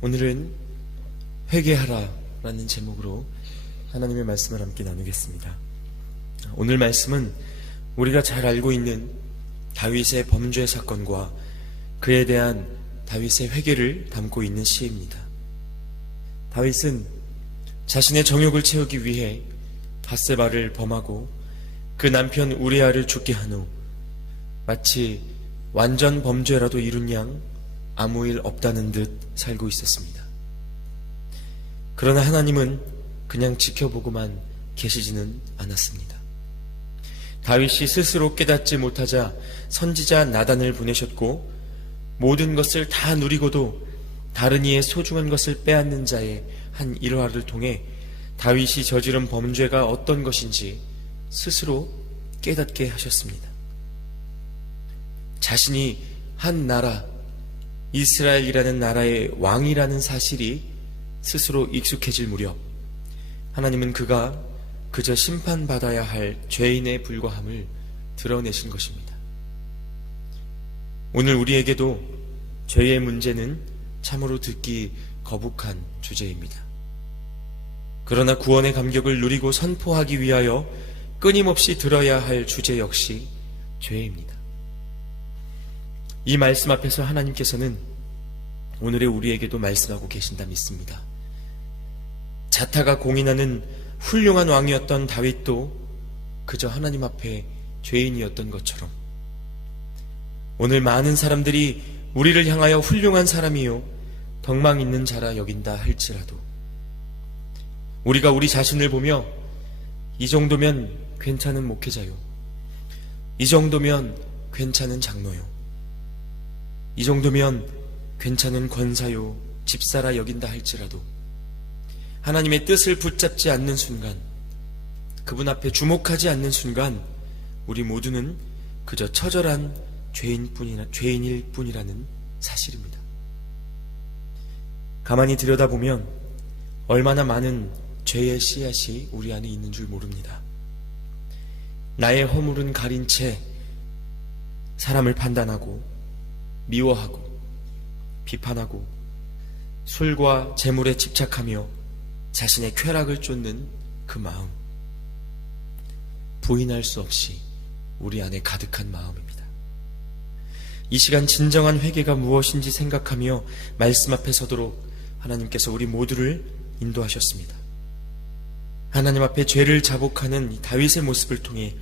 오늘은 회개하라 라는 제목으로 하나님의 말씀을 함께 나누겠습니다. 오늘 말씀은 우리가 잘 알고 있는 다윗의 범죄 사건과 그에 대한 다윗의 회개를 담고 있는 시입니다. 다윗은 자신의 정욕을 채우기 위해 밧세바를 범하고 그 남편 우리아를 죽게 한 후 마치 완전 범죄라도 이룬 양 아무 일 없다는 듯 살고 있었습니다. 그러나 하나님은 그냥 지켜보고만 계시지는 않았습니다. 다윗이 스스로 깨닫지 못하자 선지자 나단을 보내셨고 모든 것을 다 누리고도 다른 이의 소중한 것을 빼앗는 자의 한 일화를 통해 다윗이 저지른 범죄가 어떤 것인지 스스로 깨닫게 하셨습니다. 자신이 한 나라, 이스라엘이라는 나라의 왕이라는 사실이 스스로 익숙해질 무렵 하나님은 그가 그저 심판받아야 할 죄인에 불과함을 드러내신 것입니다. 오늘 우리에게도 죄의 문제는 참으로 듣기 거북한 주제입니다. 그러나 구원의 감격을 누리고 선포하기 위하여 끊임없이 들어야 할 주제 역시 죄입니다. 이 말씀 앞에서 하나님께서는 오늘의 우리에게도 말씀하고 계신다 믿습니다. 자타가 공인하는 훌륭한 왕이었던 다윗도 그저 하나님 앞에 죄인이었던 것처럼 오늘 많은 사람들이 우리를 향하여 훌륭한 사람이요 덕망 있는 자라 여긴다 할지라도 우리가 우리 자신을 보며 이 정도면 괜찮은 목회자요, 이 정도면 괜찮은 장로요, 이 정도면 괜찮은 권사요, 집사라 여긴다 할지라도 하나님의 뜻을 붙잡지 않는 순간, 그분 앞에 주목하지 않는 순간 우리 모두는 그저 처절한 죄인일 뿐이라는 사실입니다. 가만히 들여다보면 얼마나 많은 죄의 씨앗이 우리 안에 있는 줄 모릅니다. 나의 허물은 가린 채 사람을 판단하고 미워하고 비판하고 술과 재물에 집착하며 자신의 쾌락을 쫓는 그 마음, 부인할 수 없이 우리 안에 가득한 마음입니다. 이 시간 진정한 회개가 무엇인지 생각하며 말씀 앞에 서도록 하나님께서 우리 모두를 인도하셨습니다. 하나님 앞에 죄를 자복하는 이 다윗의 모습을 통해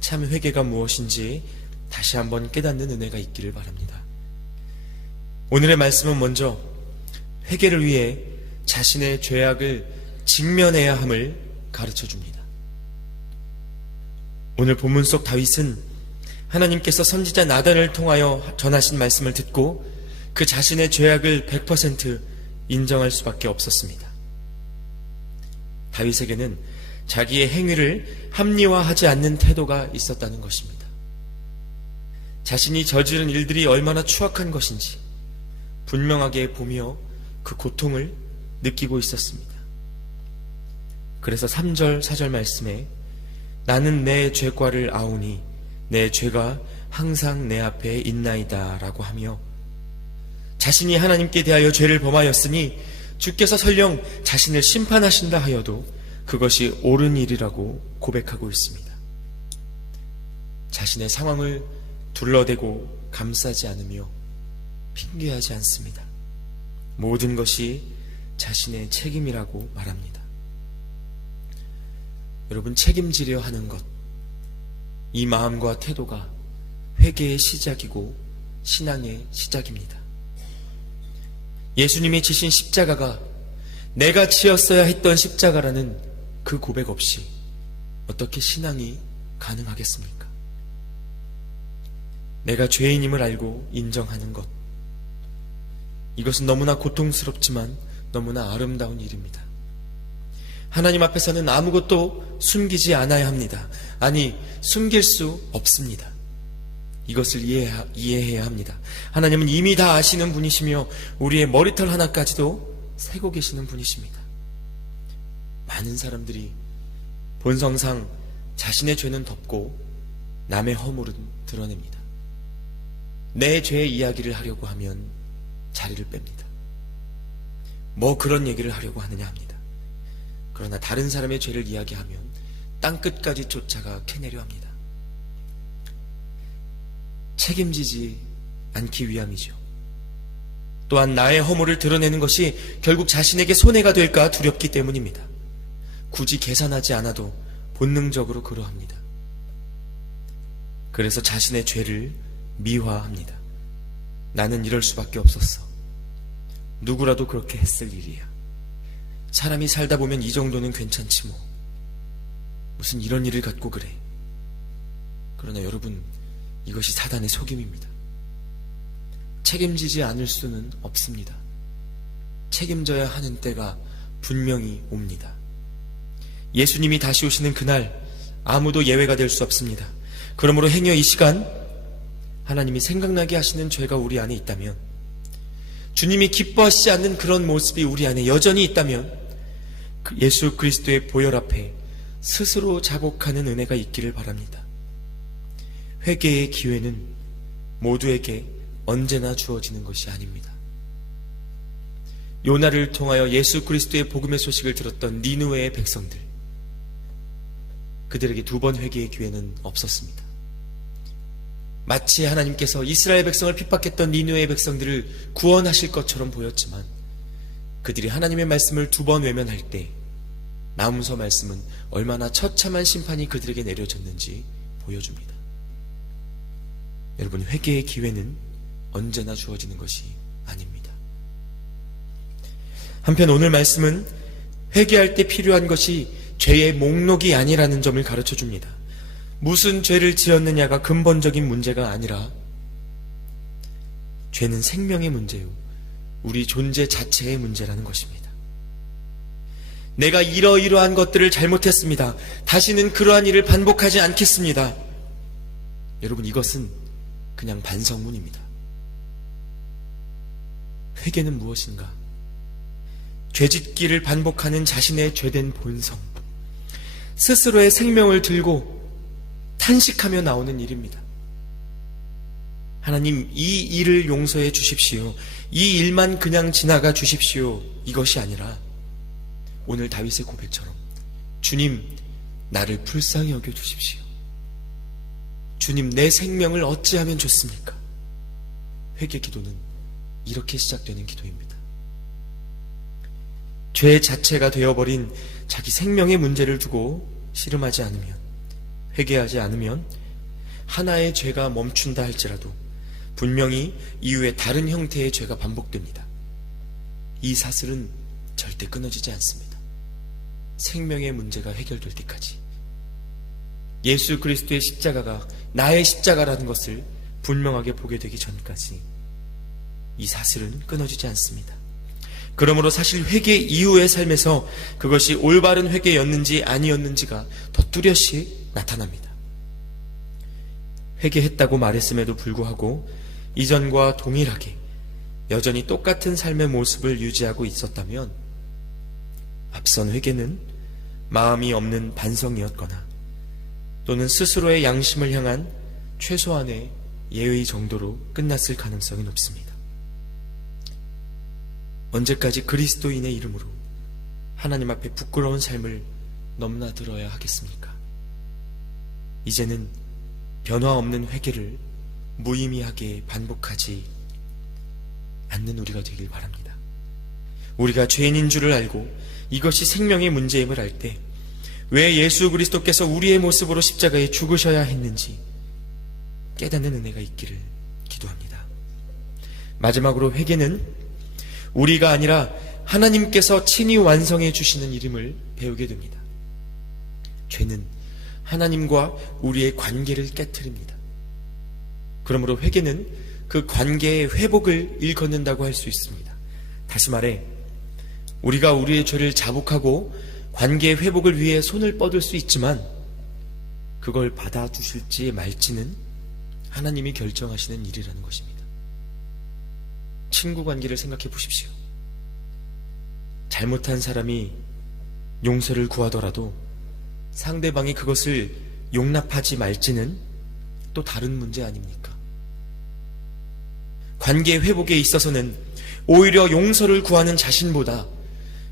참 회개가 무엇인지 다시 한번 깨닫는 은혜가 있기를 바랍니다. 오늘의 말씀은 먼저 회개를 위해 자신의 죄악을 직면해야 함을 가르쳐 줍니다. 오늘 본문 속 다윗은 하나님께서 선지자 나단을 통하여 전하신 말씀을 듣고 그 자신의 죄악을 100% 인정할 수밖에 없었습니다. 다윗에게는 자기의 행위를 합리화하지 않는 태도가 있었다는 것입니다. 자신이 저지른 일들이 얼마나 추악한 것인지 분명하게 보며 그 고통을 느끼고 있었습니다. 그래서 3절, 4절 말씀에 나는 내 죄과를 아오니 내 죄가 항상 내 앞에 있나이다 라고 하며 자신이 하나님께 대하여 죄를 범하였으니 주께서 설령 자신을 심판하신다 하여도 그것이 옳은 일이라고 고백하고 있습니다. 자신의 상황을 둘러대고 감싸지 않으며 핑계하지 않습니다. 모든 것이 자신의 책임이라고 말합니다. 여러분, 책임지려 하는 것, 이 마음과 태도가 회개의 시작이고 신앙의 시작입니다. 예수님이 지신 십자가가 내가 지었어야 했던 십자가라는 그 고백 없이 어떻게 신앙이 가능하겠습니까? 내가 죄인임을 알고 인정하는 것, 이것은 너무나 고통스럽지만 너무나 아름다운 일입니다. 하나님 앞에서는 아무것도 숨기지 않아야 합니다. 아니, 숨길 수 없습니다. 이것을 이해해야 합니다. 하나님은 이미 다 아시는 분이시며 우리의 머리털 하나까지도 세고 계시는 분이십니다. 많은 사람들이 본성상 자신의 죄는 덮고 남의 허물은 드러냅니다. 내 죄의 이야기를 하려고 하면 자리를 뺍니다. 뭐 그런 얘기를 하려고 하느냐 합니다. 그러나 다른 사람의 죄를 이야기하면 땅끝까지 쫓아가 캐내려 합니다. 책임지지 않기 위함이죠. 또한 나의 허물을 드러내는 것이 결국 자신에게 손해가 될까 두렵기 때문입니다. 굳이 계산하지 않아도 본능적으로 그러합니다. 그래서 자신의 죄를 미화합니다. 나는 이럴 수밖에 없었어. 누구라도 그렇게 했을 일이야. 사람이 살다 보면 이 정도는 괜찮지 뭐. 무슨 이런 일을 갖고 그래. 그러나 여러분, 이것이 사단의 속임입니다. 책임지지 않을 수는 없습니다. 책임져야 하는 때가 분명히 옵니다. 예수님이 다시 오시는 그날 아무도 예외가 될 수 없습니다. 그러므로 행여 이 시간 하나님이 생각나게 하시는 죄가 우리 안에 있다면, 주님이 기뻐하시지 않는 그런 모습이 우리 안에 여전히 있다면, 예수 그리스도의 보혈 앞에 스스로 자복하는 은혜가 있기를 바랍니다. 회개의 기회는 모두에게 언제나 주어지는 것이 아닙니다. 요나를 통하여 예수 그리스도의 복음의 소식을 들었던 니느웨의 백성들, 그들에게 2번 회개의 기회는 없었습니다. 마치 하나님께서 이스라엘 백성을 핍박했던 니느웨의 백성들을 구원하실 것처럼 보였지만, 그들이 하나님의 말씀을 2번 외면할 때 나무서 말씀은 얼마나 처참한 심판이 그들에게 내려졌는지 보여줍니다. 여러분, 회개의 기회는 언제나 주어지는 것이 아닙니다. 한편 오늘 말씀은 회개할 때 필요한 것이 죄의 목록이 아니라는 점을 가르쳐 줍니다. 무슨 죄를 지었느냐가 근본적인 문제가 아니라 죄는 생명의 문제요, 우리 존재 자체의 문제라는 것입니다. 내가 이러이러한 것들을 잘못했습니다. 다시는 그러한 일을 반복하지 않겠습니다. 여러분, 이것은 그냥 반성문입니다. 회개는 무엇인가? 죄짓기를 반복하는 자신의 죄된 본성, 스스로의 생명을 들고 탄식하며 나오는 일입니다. 하나님, 이 일을 용서해 주십시오. 이 일만 그냥 지나가 주십시오. 이것이 아니라 오늘 다윗의 고백처럼, 주님, 나를 불쌍히 여겨 주십시오. 주님, 내 생명을 어찌하면 좋습니까? 회개 기도는 이렇게 시작되는 기도입니다. 죄 자체가 되어버린 자기 생명의 문제를 두고 씨름하지 않으면, 회개하지 않으면 하나의 죄가 멈춘다 할지라도 분명히 이후에 다른 형태의 죄가 반복됩니다. 이 사슬은 절대 끊어지지 않습니다. 생명의 문제가 해결될 때까지. 예수 그리스도의 십자가가 나의 십자가라는 것을 분명하게 보게 되기 전까지 이 사슬은 끊어지지 않습니다. 그러므로 사실 회개 이후의 삶에서 그것이 올바른 회개였는지 아니었는지가 더 뚜렷이 나타납니다. 회개했다고 말했음에도 불구하고 이전과 동일하게 여전히 똑같은 삶의 모습을 유지하고 있었다면, 앞선 회개는 마음이 없는 반성이었거나 또는 스스로의 양심을 향한 최소한의 예의 정도로 끝났을 가능성이 높습니다. 언제까지 그리스도인의 이름으로 하나님 앞에 부끄러운 삶을 넘나들어야 하겠습니까? 이제는 변화 없는 회개를 무의미하게 반복하지 않는 우리가 되길 바랍니다. 우리가 죄인인 줄을 알고 이것이 생명의 문제임을 알 때 왜 예수 그리스도께서 우리의 모습으로 십자가에 죽으셔야 했는지 깨닫는 은혜가 있기를 기도합니다. 마지막으로, 회개는 우리가 아니라 하나님께서 친히 완성해 주시는 일임을 배우게 됩니다. 죄는 하나님과 우리의 관계를 깨트립니다. 그러므로 회개는 그 관계의 회복을 일컫는다고 할 수 있습니다. 다시 말해, 우리가 우리의 죄를 자복하고 관계의 회복을 위해 손을 뻗을 수 있지만 그걸 받아주실지 말지는 하나님이 결정하시는 일이라는 것입니다. 친구 관계를 생각해 보십시오. 잘못한 사람이 용서를 구하더라도 상대방이 그것을 용납하지 말지는 또 다른 문제 아닙니까? 관계 회복에 있어서는 오히려 용서를 구하는 자신보다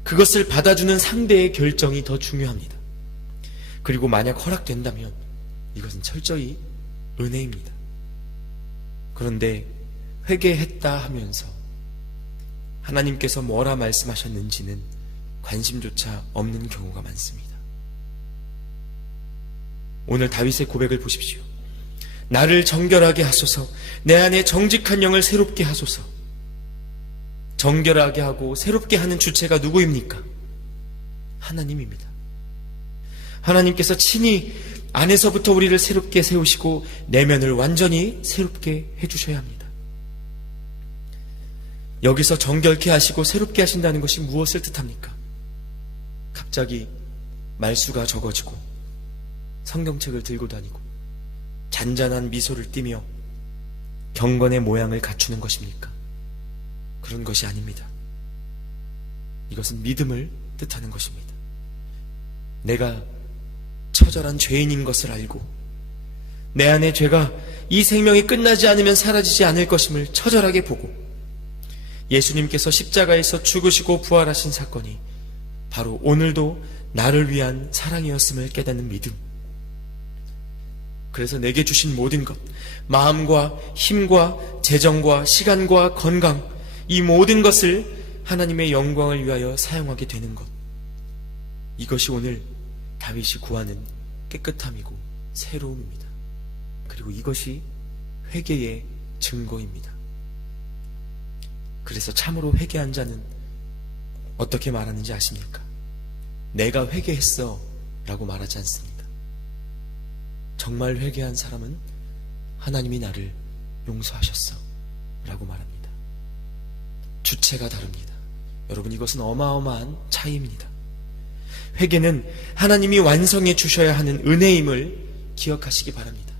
그것을 받아주는 상대의 결정이 더 중요합니다. 그리고 만약 허락된다면 이것은 철저히 은혜입니다. 그런데 회개했다 하면서 하나님께서 뭐라 말씀하셨는지는 관심조차 없는 경우가 많습니다. 오늘 다윗의 고백을 보십시오. 나를 정결하게 하소서, 내 안에 정직한 영을 새롭게 하소서. 정결하게 하고 새롭게 하는 주체가 누구입니까? 하나님입니다. 하나님께서 친히 안에서부터 우리를 새롭게 세우시고 내면을 완전히 새롭게 해주셔야 합니다. 여기서 정결케 하시고 새롭게 하신다는 것이 무엇을 뜻합니까? 갑자기 말수가 적어지고 성경책을 들고 다니고 잔잔한 미소를 띠며 경건의 모양을 갖추는 것입니까? 그런 것이 아닙니다. 이것은 믿음을 뜻하는 것입니다. 내가 처절한 죄인인 것을 알고 내 안에 죄가 이 생명이 끝나지 않으면 사라지지 않을 것임을 처절하게 보고 예수님께서 십자가에서 죽으시고 부활하신 사건이 바로 오늘도 나를 위한 사랑이었음을 깨닫는 믿음. 그래서 내게 주신 모든 것, 마음과 힘과 재정과 시간과 건강, 이 모든 것을 하나님의 영광을 위하여 사용하게 되는 것. 이것이 오늘 다윗이 구하는 깨끗함이고 새로움입니다. 그리고 이것이 회개의 증거입니다. 그래서 참으로 회개한 자는 어떻게 말하는지 아십니까? 내가 회개했어 라고 말하지 않습니다. 정말 회개한 사람은 하나님이 나를 용서하셨어 라고 말합니다. 주체가 다릅니다. 여러분, 이것은 어마어마한 차이입니다. 회개는 하나님이 완성해 주셔야 하는 은혜임을 기억하시기 바랍니다.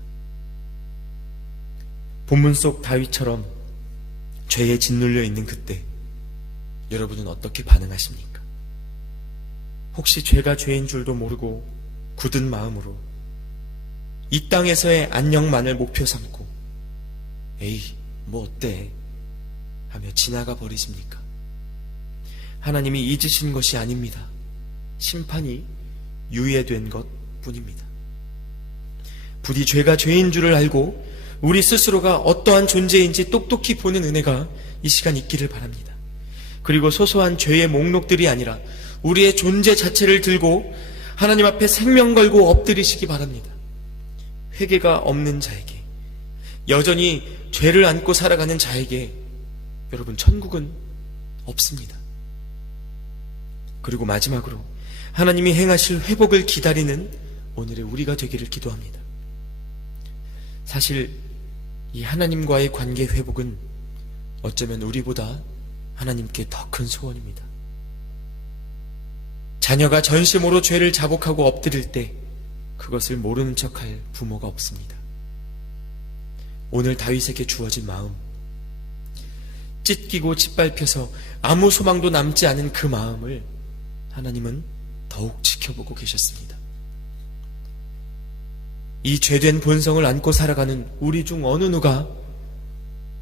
본문 속 다윗처럼 죄에 짓눌려 있는 그때 여러분은 어떻게 반응하십니까? 혹시 죄가 죄인 줄도 모르고 굳은 마음으로 이 땅에서의 안녕만을 목표 삼고 에이 뭐 어때 하며 지나가 버리십니까? 하나님이 잊으신 것이 아닙니다. 심판이 유예된 것 뿐입니다. 부디 죄가 죄인 줄을 알고 우리 스스로가 어떠한 존재인지 똑똑히 보는 은혜가 이 시간 있기를 바랍니다. 그리고 소소한 죄의 목록들이 아니라 우리의 존재 자체를 들고 하나님 앞에 생명 걸고 엎드리시기 바랍니다. 회개가 없는 자에게, 여전히 죄를 안고 살아가는 자에게 여러분, 천국은 없습니다. 그리고 마지막으로 하나님이 행하실 회복을 기다리는 오늘의 우리가 되기를 기도합니다. 사실 이 하나님과의 관계 회복은 어쩌면 우리보다 하나님께 더 큰 소원입니다. 자녀가 전심으로 죄를 자복하고 엎드릴 때 그것을 모르는 척할 부모가 없습니다. 오늘 다윗에게 주어진 마음, 찢기고 짓밟혀서 아무 소망도 남지 않은 그 마음을 하나님은 더욱 지켜보고 계셨습니다. 이 죄된 본성을 안고 살아가는 우리 중 어느 누가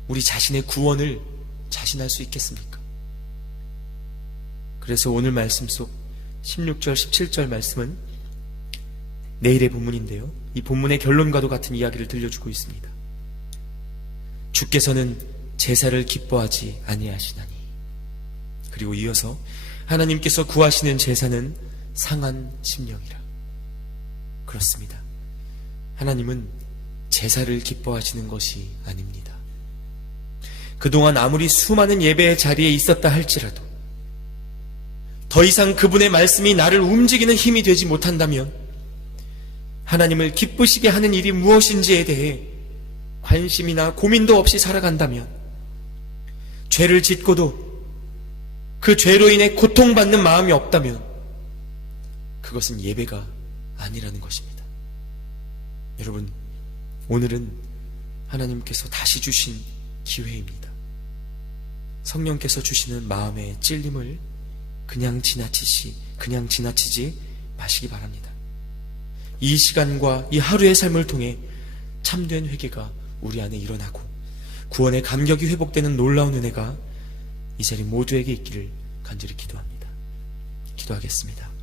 우리 자신의 구원을 자신할 수 있겠습니까? 그래서 오늘 말씀 속 16절, 17절 말씀은 내일의 본문인데요, 이 본문의 결론과도 같은 이야기를 들려주고 있습니다. 주께서는 제사를 기뻐하지 아니하시나니. 그리고 이어서 하나님께서 구하시는 제사는 상한 심령이라. 그렇습니다. 하나님은 제사를 기뻐하시는 것이 아닙니다. 그동안 아무리 수많은 예배의 자리에 있었다 할지라도 더 이상 그분의 말씀이 나를 움직이는 힘이 되지 못한다면, 하나님을 기쁘시게 하는 일이 무엇인지에 대해 관심이나 고민도 없이 살아간다면, 죄를 짓고도 그 죄로 인해 고통받는 마음이 없다면 그것은 예배가 아니라는 것입니다. 여러분, 오늘은 하나님께서 다시 주신 기회입니다. 성령께서 주시는 마음의 찔림을 그냥 지나치지 마시기 바랍니다. 이 시간과 이 하루의 삶을 통해 참된 회개가 우리 안에 일어나고 구원의 감격이 회복되는 놀라운 은혜가 이 자리 모두에게 있기를 간절히 기도합니다. 기도하겠습니다.